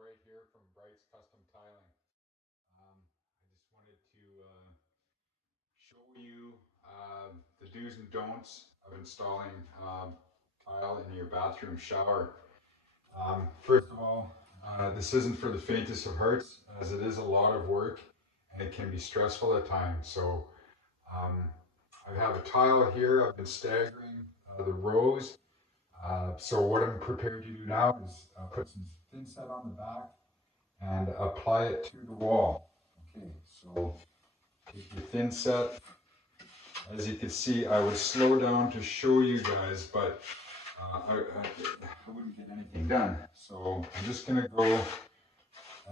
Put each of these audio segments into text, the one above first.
Bright here from Bright's Custom Tiling. I just wanted to show you the do's and don'ts of installing tile in your bathroom shower. First of all, this isn't for the faintest of hearts, as it is a lot of work and it can be stressful at times. So I have a tile here. I've been staggering the rows. So what I'm prepared to do now is put some thin set on the back and apply it to the wall. Okay, so take your thin set. As you can see, I would slow down to show you guys, but I wouldn't get anything done. So I'm just going to go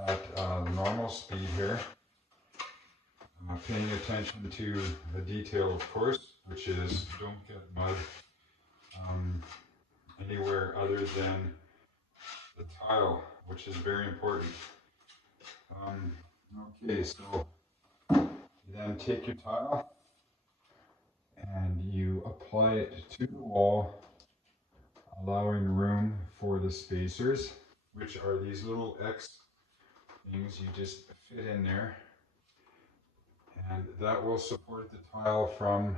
at the normal speed here, paying attention to the detail, of course, which is don't get mud anywhere other than the tile, which is very important. Okay, so you then take your tile and you apply it to the wall, allowing room for the spacers, which are these little X things you just fit in there, and that will support the tile from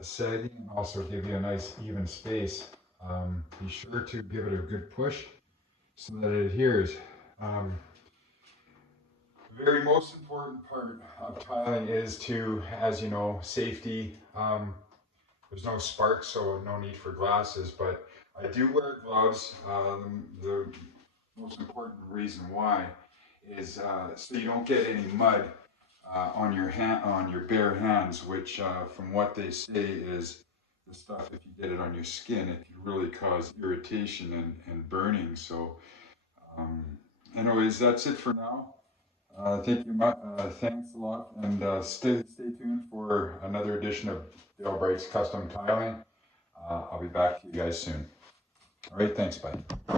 sagging and also give you a nice even space. Be sure to give it a good push so that it adheres. The very most important part of tiling is to, as you know, safety. There's no sparks, so no need for glasses, but I do wear gloves. The most important reason why is so you don't get any mud on your bare hands, which from what they say is the stuff, if you get it on your skin, it can really cause irritation and burning. So anyways, that's it for now. Thank you, thanks a lot, and stay tuned for another edition of Dale Bright's Custom Tiling. I'll be back to you guys soon. All right, thanks, bye.